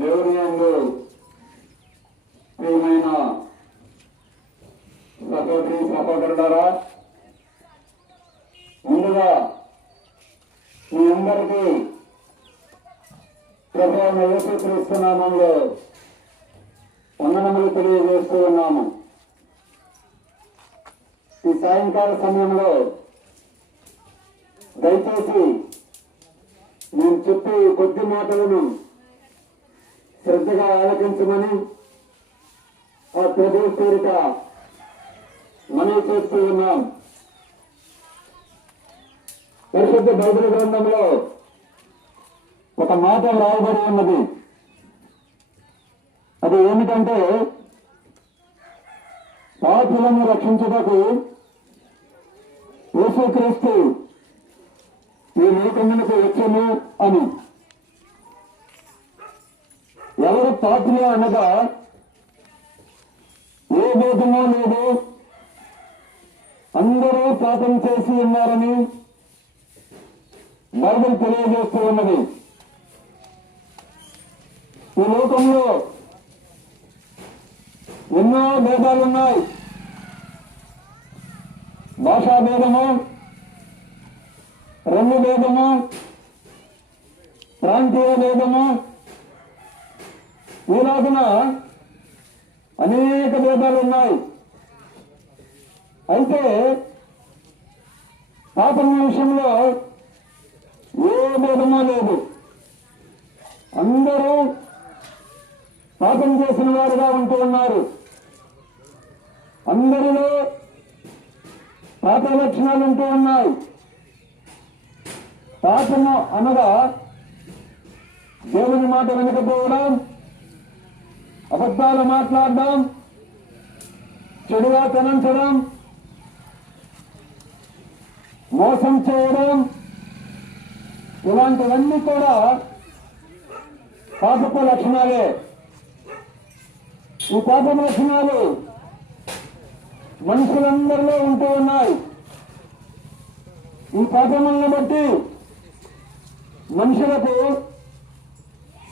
దేవుని యందు ప్రియమైన సహోదరి సహోదరులారా, ముందుగా మీ అందరికీ ప్రభువైన యేసుక్రీస్తు నామములో వందనములు తెలియజేస్తూ ఉన్నాము. ఈ సాయంకాల సమయంలో దయచేసి నేను చెప్పే కొద్ది మాటలను శ్రద్ధగా ఆలకించమని ఆ ప్రభు పేరిట మనవి చేస్తూ ఉన్నాం. పరిశుద్ధ బైబిల్ గ్రంథంలో ఒక మాట రాయబడి ఉన్నది. అది ఏమిటంటే, పాపులను రక్షించుటకు యేసుక్రీస్తు ఈ లోకమునకు వచ్చెను అని. ఎవరు పాపులు అనగా ఏ భేదమో లేదు, అందరూ పాపం చేసి ఉన్నారని బైబిల్ తెలియజేస్తూ ఉన్నది. ఈ లోకంలో ఎన్నో భేదాలున్నాయి. భాషా భేదము, రంగు భేదము, ప్రాంతీయ భేదము, ఈలాగున అనేక భేదాలు ఉన్నాయి. అయితే పాపం విషయంలో ఏ భేదమో లేదు. అందరూ పాపం చేసిన వారుగా ఉంటూ ఉన్నారు. అందరిలో పాప లక్షణాలు ఉంటూ ఉన్నాయి. పాపము అనగా దేవుని మాట వినకపోవడం, అబద్ధాలు మాట్లాడడం, చెడుగా తలంచడం, మోసం చేయడం, ఇలాంటివన్నీ కూడా పాపపు లక్షణాలే. ఈ పాప లక్షణాలు మనుషులందరిలో ఉంటూ ఉన్నాయి. ఈ పాపములను బట్టి మనుషులకు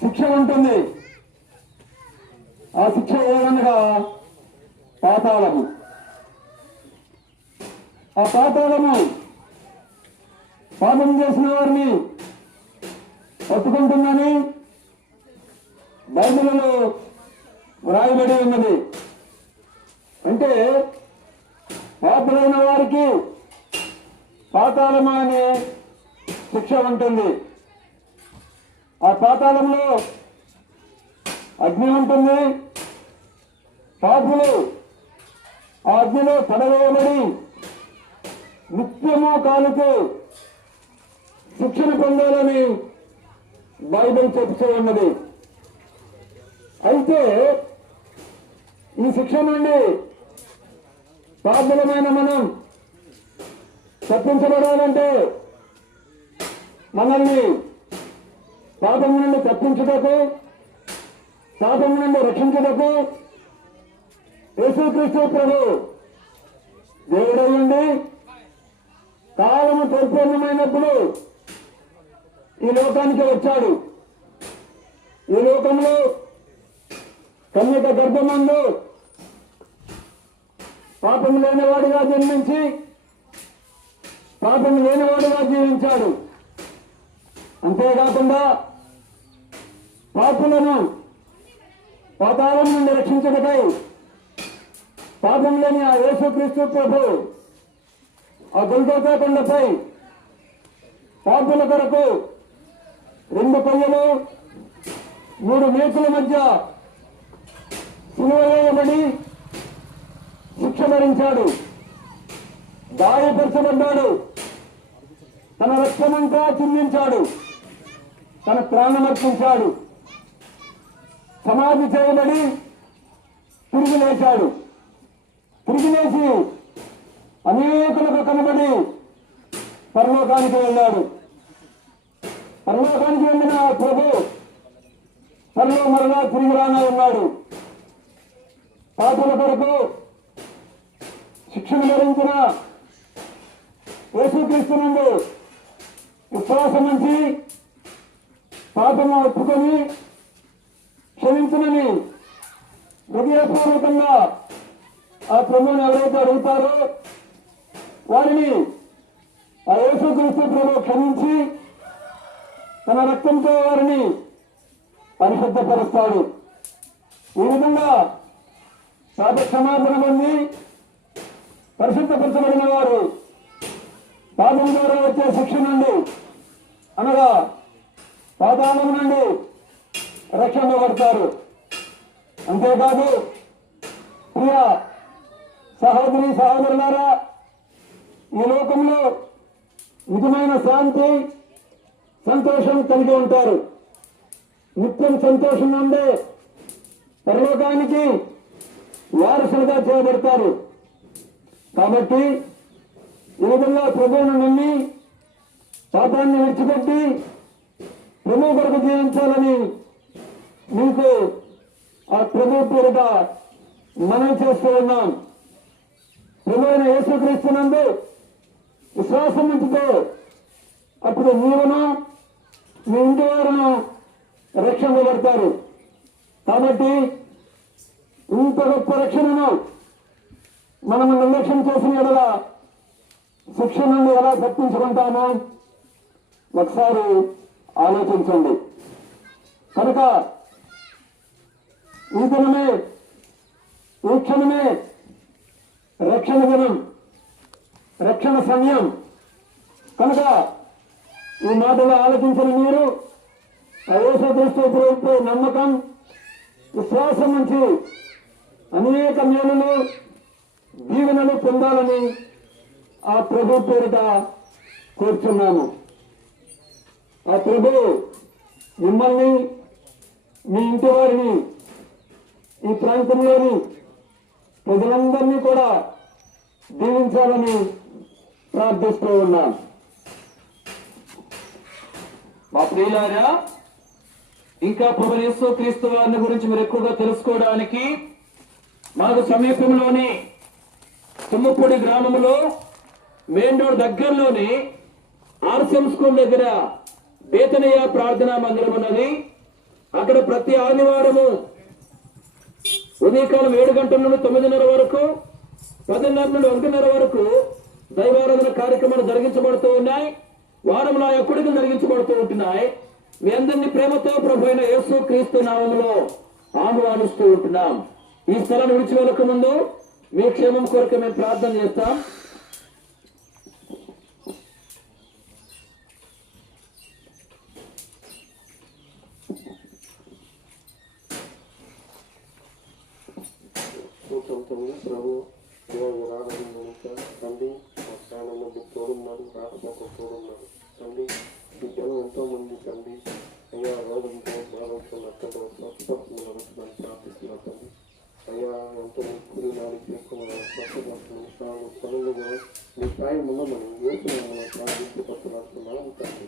శిక్ష ఉంటుంది. ఆ శిక్ష ఏదనగా పాతాళము. ఆ పాతాళము పాపం చేసిన వారిని పట్టుకుంటుందని బైబిల్లో వ్రాయబడి ఉన్నది. అంటే పాపులైన వారికి పాతాళము అనే శిక్ష ఉంటుంది. ఆ పాతాళంలో అగ్ని ఉంటుంది. పాపులు ఆ అగ్నిలో పడవేయబడి నిత్యము కాలుకు శిక్షణ పొందాలని బైబిల్ చెప్తూ ఉన్నది. అయితే ఈ శిక్ష నుండి పాపులమైన మనం తప్పించబడాలంటే, మనల్ని పాపం నుండి తప్పించుటకు, పాపం నుండి రక్షించుటకు యేసుక్రీస్తు ప్రభు దేవుడయ్యుండి కాలము పరిపూర్ణమైనప్పుడు ఈ లోకానికి వచ్చాడు. ఈ లోకంలో కన్యక గర్భమందు పాపం లేనివాడుగా జన్మించి పాపం లేనివాడుగా జీవించాడు. అంతేకాకుండా పాపులను పాతాళం నుండి రక్షించుటకై పాపం లేని ఆ యేసుక్రీస్తు ప్రభు ఆ గొల్గొతా కొండపై పాపుల కొరకు 2 పయ్యలు 3 మేకుల మధ్య సిలువ వేయబడి శిక్ష భరించాడు. గాయపరచబడ్డాడు. తన రక్తమంతా చిందించాడు. తన ప్రాణమర్పించాడు. సమాధి చేయబడి తిరిగి లేచాడు. తిరిగి లేచి అనేకులకు కనబడి పరలోకానికి వెళ్ళాడు. పరలోకానికి వెళ్ళిన ప్రభు త్వరలో మరలా తిరిగి రానే ఉన్నాడు. పాపుల కొరకు శిక్షణ ధరించిన యేసుక్రీస్తు నుండి విశ్వాసం నుంచి పాపము ఒప్పుకొని క్షమించమని హృదయపూర్వకంగా ఆ ప్రభువుని ఎవరైతే అడుగుతారో వారిని ఆ యేసుక్రీస్తు ప్రభు క్షమించి తన రక్తంతో వారిని పరిశుద్ధపరుస్తాడు. ఈ విధంగా పాప క్షమాపణ పొంది పరిశుద్ధపరచబడిన వారు పాపం ద్వారా వచ్చే శిక్ష నుండి అనగా పాతాళం నుండి రక్షింపబడతారు. అంతేకాదు ప్రియ సహోదరి సహోదరులారా, ఈ లోకంలో నిజమైన శాంతి సంతోషం కలిగి ఉంటారు. నిత్యం సంతోషం ఉండే పరలోకానికి వారసులుగా చేయబడతారు. కాబట్టి ఈ విధంగా ప్రభువును నమ్మి పాపాన్ని విడిచిపెట్టి ప్రభు కొరకు జీవించాలని మీకు ఆ ప్రభు పేరిట మనం చేస్తూ ఉన్నాం. ప్రభు అయిన యేసుక్రీస్తునందు విశ్వాసం ఉంచుతో అప్పుడు నీవును మీ ఇంటి వారును రక్షింపబడతారు. కాబట్టి ఇంత గొప్ప రక్షణను మనము నిర్లక్ష్యం చేసిన ఎడల శిక్ష నుండి ఎలా తప్పించుకుంటామో ఒకసారి ఆలోచించండి. కనుక ఈ దినమే ఈ క్షణమే రక్షణ దినం, రక్షణ సమయం. కనుక ఈ మాటలు ఆలోచించిన మీరు యేసుక్రీస్తు ప్రభువుపై నమ్మకం విశ్వాసం నుంచి అనేక మేలులు దీవెనలు పొందాలని ఆ ప్రభు పేరిట కోరుచున్నాము. ఆ ప్రభు మిమ్మల్ని మీ ఇంటి వారిని ఈ ప్రాంతంలోని ప్రజలందరినీ కూడా దీవించాలని ప్రార్థిస్తూ ఉన్నాం. మా ప్రియులారా, ఇంకా ప్రభు యేసుక్రీస్తు వారిని గురించి మీరు ఎక్కువగా తెలుసుకోవడానికి మనకు సమీపంలోని తుమ్మపూడి గ్రామంలో మెయిన్ రోడ్ దగ్గరలోని ఆర్సిఎం స్కూల్ దగ్గర బేతనీయ ప్రార్థనా మందిరం ఉన్నది. అక్కడ ప్రతి ఆదివారము ఉదయకాలం 7 గంటల నుండి 9:30 వరకు, 10:30 నుండి 1:30 వరకు దైవారాధన కార్యక్రమాలు జరిగించబడుతూ ఉన్నాయి. వారంలో ఎప్పటికీ జరిగించబడుతూ ఉంటున్నాయి. మీ అందరినీ ప్రేమతో ప్రభు అయిన యేసుక్రీస్తు నామములో ఆహ్వానిస్తూ ఉంటున్నాం. ఈ స్థలాన్ని విడిచి వెళ్ళక ముందు మీ క్షేమం కొరకు మేము ప్రార్థన చేస్తాం. ప్రభు తండ్రి స్థానంలో మీకు తోడున్నారు, రాకపోక తోడున్నారు తండ్రి. ఈ జనం ఎంతో మంది తండ్రి అయ్యా రోగంతో బాధతో అక్కడో స్వస్థపడుతున్నారని ప్రార్థిస్తున్నారు తండ్రి. అయ్యా ఎంతో ముక్కులు నాలుగు స్వస్థపడుతున్నారు పనులు మీ సాయం మనం వేసిన ప్రార్థిస్తూ పడుతున్నాము తండ్రి.